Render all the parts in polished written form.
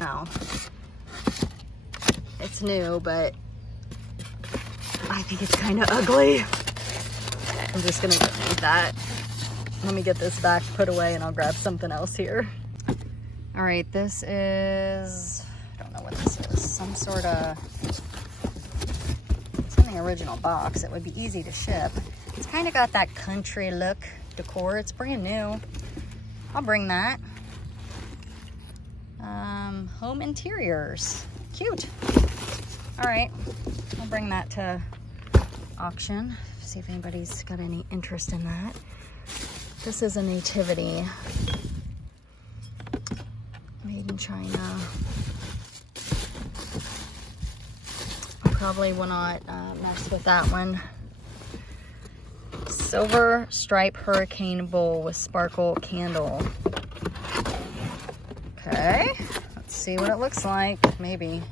No. It's new, but I think it's kind of ugly. I'm just gonna leave that. Let me get this back put away and I'll grab something else here. All right, this is, I don't know what this is. Some sort of, it's in the original box. It would be easy to ship. It's kind of got that country look decor. It's brand new. I'll bring that. Home interiors. Cute. All right, I'll bring that to auction. See if anybody's got any interest in that. This is a nativity. Made in China. I probably will not mess with that one. Silver stripe hurricane bowl with sparkle candle. Okay, let's see what it looks like. Maybe.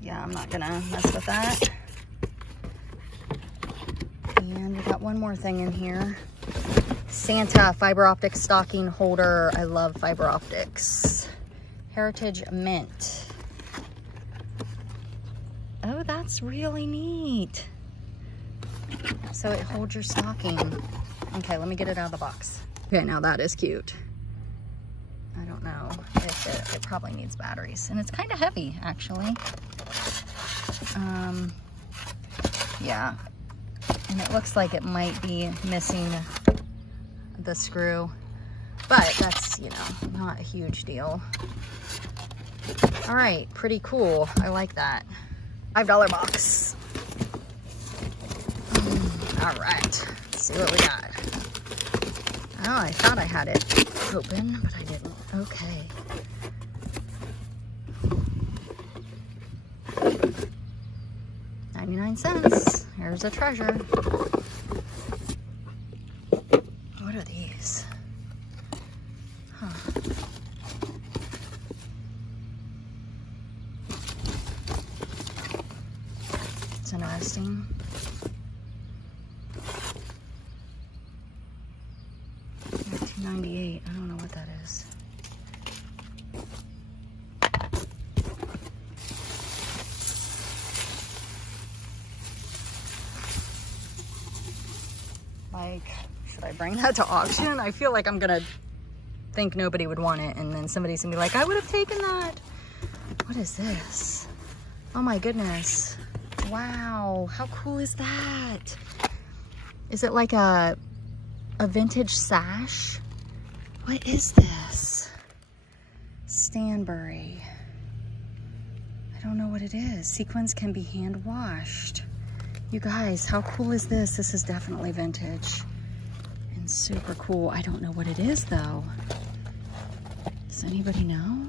Yeah, I'm not gonna mess with that. And we got one more thing in here. Santa fiber optic stocking holder. I love fiber optics. Heritage mint. Oh, that's really neat. So it holds your stocking. Okay, let me get it out of the box. Okay, now that is cute. I don't know if it probably needs batteries. And it's kind of heavy, actually. Yeah. And it looks like it might be missing the screw. But that's, you know, not a huge deal. All right, pretty cool. I like that. $5 box. All right, let's see what we got. Oh, I thought I had it open, but I didn't. Okay. $0.99. Here's a treasure. What are these? Huh. It's interesting. $2.98. I don't know what that is. Like, should I bring that to auction? I feel like I'm gonna think nobody would want it, and then somebody's gonna be like, I would have taken that. What is this? Oh my goodness. Wow, how cool is that? Is it like a vintage sash? What is this? Stanbury. I don't know what it is. Sequins can be hand washed. You guys, how cool is this? This is definitely vintage and super cool. I don't know what it is though. Does anybody know?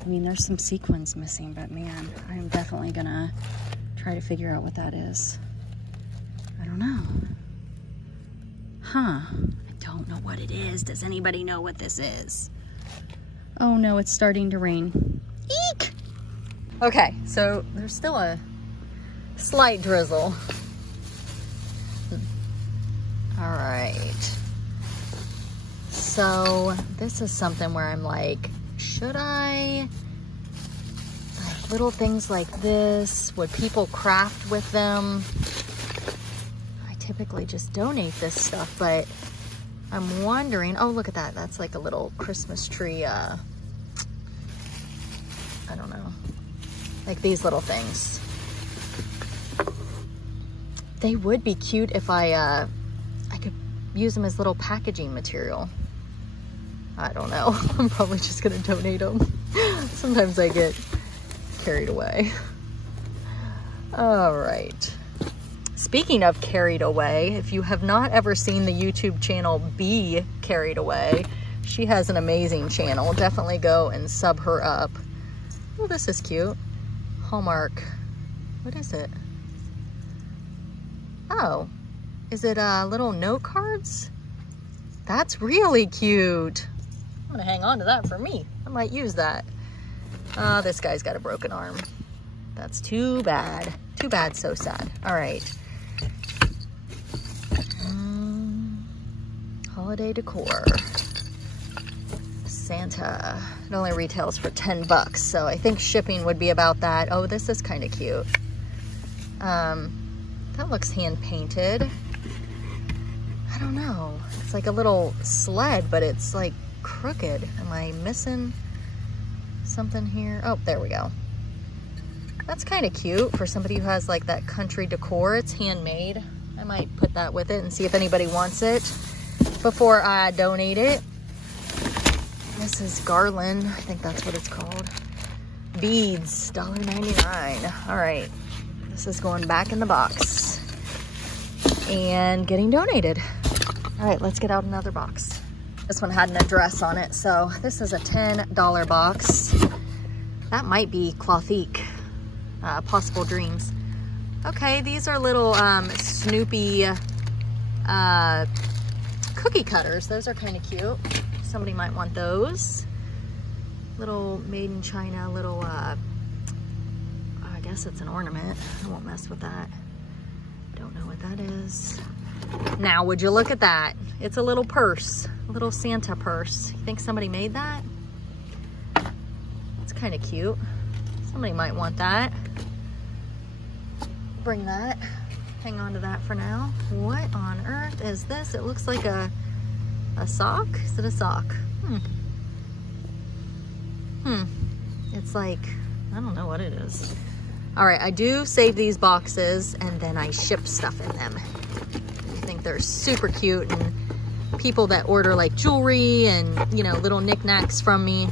I mean, there's some sequins missing, but man, I'm definitely gonna try to figure out what that is. I don't know. Huh, I don't know what it is. Does anybody know what this is? Oh no, it's starting to rain. Eek! Okay, so there's still a slight drizzle. All right. So this is something where I'm like, should I, like little things like this, would people craft with them? I typically just donate this stuff, but I'm wondering, oh, look at that. That's like a little Christmas tree, I don't know, like these little things. They would be cute if I could use them as little packaging material. I don't know. I'm probably just gonna donate them. Sometimes I get carried away. All right. Speaking of carried away, if you have not ever seen the YouTube channel Be Carried Away, she has an amazing channel. Definitely go and sub her up. Oh, this is cute. Hallmark. What is it? Oh, is it little note cards? That's really cute. I'm gonna hang on to that for me. I might use that. This guy's got a broken arm. That's too bad. Too bad, so sad. All right. holiday decor. Santa. It only retails for 10 bucks, so I think shipping would be about that. Oh, this is kind of cute. That looks hand painted. I don't know. It's like a little sled, but it's like crooked. Am I missing something here? Oh, there we go. That's kind of cute for somebody who has like that country decor. It's handmade. I might put that with it and see if anybody wants it before I donate it. This is garland. I think that's what it's called. Beads, $1.99. All right. This is going back in the box and getting donated. All right, let's get out another box. This one had an address on it, so this is a $10 box. That might be Clothique, Possible Dreams. Okay, these are little Snoopy cookie cutters. Those are kind of cute. Somebody might want those. Little made in China, little, I guess it's an ornament. I won't mess with that. Don't know what that is. Now, would you look at that? It's a little purse, a little Santa purse. You think somebody made that? It's kind of cute. Somebody might want that. Bring that. Hang on to that for now. What on earth is this? It looks like a sock? Is it a sock? It's like, I don't know what it is. All right, I do save these boxes and then I ship stuff in them. I think they're super cute, and people that order like jewelry and, you know, little knickknacks from me,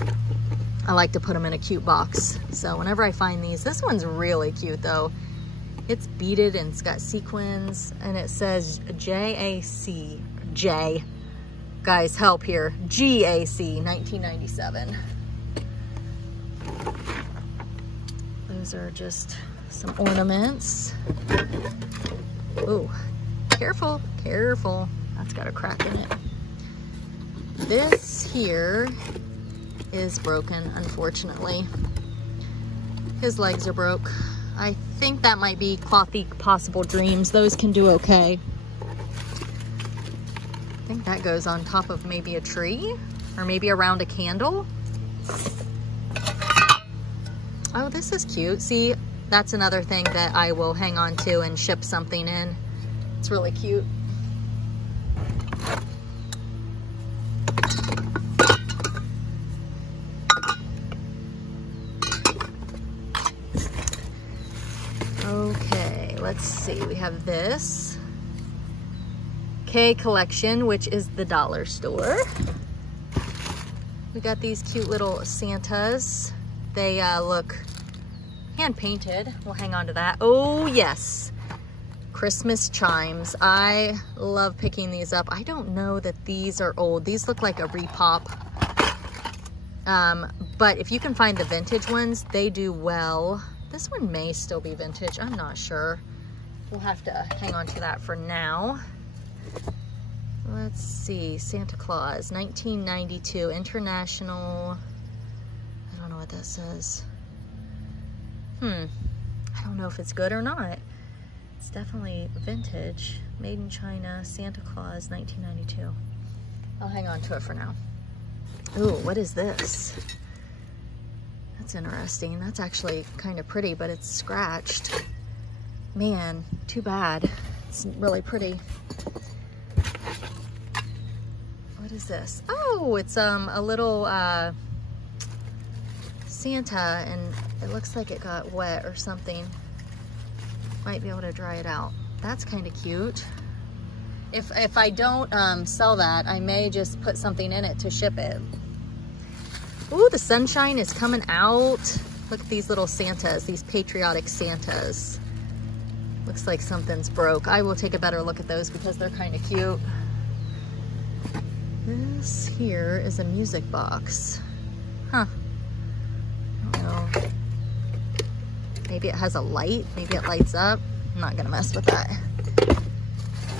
I like to put them in a cute box. So whenever I find these, this one's really cute though. It's beaded and it's got sequins and it says JAC, J. Guys, help here. GAC, 1997. Those are just some ornaments. Ooh, careful, careful. That's got a crack in it. This here is broken, unfortunately. His legs are broke. I think that might be Clothique Possible Dreams. Those can do okay. I think that goes on top of maybe a tree or maybe around a candle. Oh, this is cute. See, that's another thing that I will hang on to and ship something in. It's really cute. Okay, let's see. We have this K collection, which is the dollar store. We got these cute little Santas. They look hand painted. We'll hang on to that. Oh yes, Christmas chimes. I love picking these up. I don't know that these are old. These look like a repop. But if you can find the vintage ones, they do well. This one may still be vintage. I'm not sure. We'll have to hang on to that for now. Let's see. Santa Claus, 1992, International. I don't know what that says. I don't know if it's good or not. It's definitely vintage. Made in China, Santa Claus, 1992. I'll hang on to it for now. Ooh, what is this? That's interesting. That's actually kind of pretty, but it's scratched. Man, too bad. It's really pretty. What is this? Oh, it's a little Santa, and it looks like it got wet or something. Might be able to dry it out. That's kind of cute. If I don't sell that, I may just put something in it to ship it. Ooh, the sunshine is coming out. Look at these little Santas, these patriotic Santas. Looks like something's broke. I will take a better look at those because they're kind of cute. This here is a music box. Huh. I don't know. Maybe it has a light. Maybe it lights up. I'm not gonna mess with that.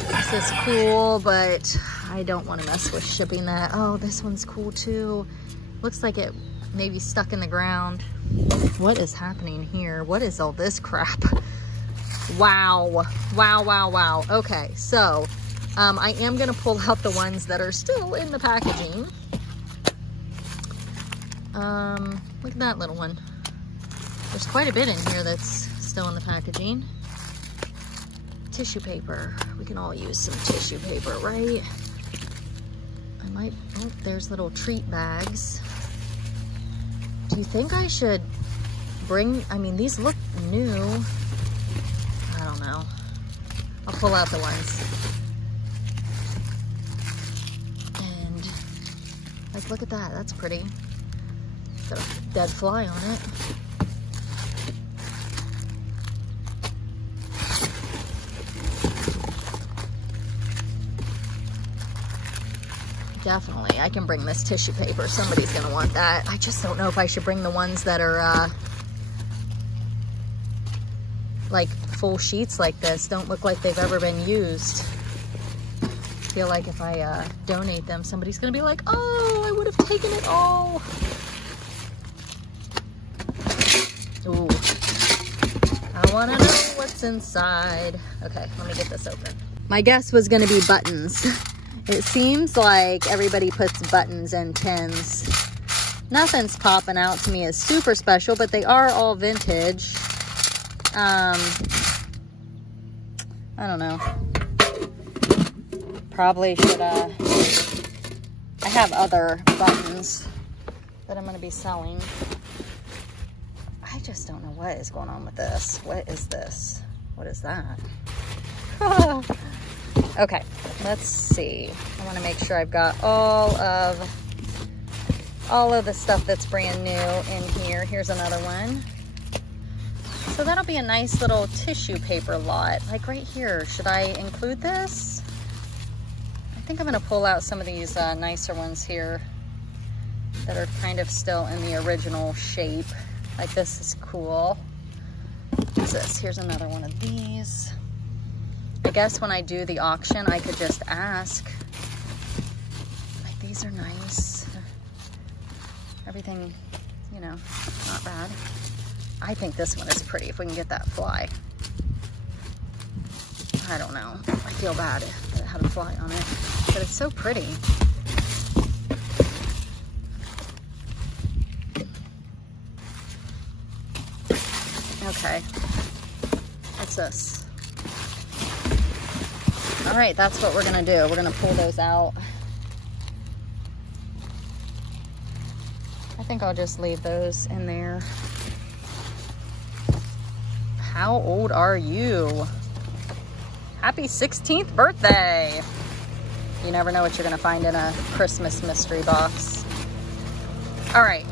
This is cool, but I don't want to mess with shipping that. Oh, this one's cool too. Looks like it maybe stuck in the ground. What is happening here? What is all this crap? Wow. Wow, wow, wow. Okay, so I am gonna pull out the ones that are still in the packaging. Look at that little one. There's quite a bit in here that's still in the packaging. Tissue paper. We can all use some tissue paper, right? I might, oh, there's little treat bags. Do you think I should bring, I mean, these look new. I don't know. I'll pull out the ones. And, like, look at that. That's pretty. Got a dead fly on it. Definitely, I can bring this tissue paper. Somebody's gonna want that. I just don't know if I should bring the ones that are like full sheets like this. Don't look like they've ever been used. I feel like if I donate them, somebody's gonna be like, oh, I would have taken it all. Ooh, I wanna know what's inside. Okay, let me get this open. My guess was gonna be buttons. It seems like everybody puts buttons in tins. Nothing's popping out to me as super special, but they are all vintage. I don't know. Probably should, I have other buttons that I'm gonna be selling. I just don't know what is going on with this. What is this? What is that? Okay, let's see. I want to make sure I've got all of the stuff that's brand new in here. Here's another one. So that'll be a nice little tissue paper lot, like right here. Should I include this? I think I'm going to pull out some of these nicer ones here that are kind of still in the original shape. Like this is cool. What's this? Here's another one of these. I guess when I do the auction, I could just ask. Like, these are nice. Everything, you know, not bad. I think this one is pretty if we can get that fly. I don't know. I feel bad that it had a fly on it, but it's so pretty. Okay. What's this? All right, that's what we're gonna do. We're gonna pull those out. I think I'll just leave those in there. How old are you? Happy 16th birthday. You never know what you're gonna find in a Christmas mystery box. All right,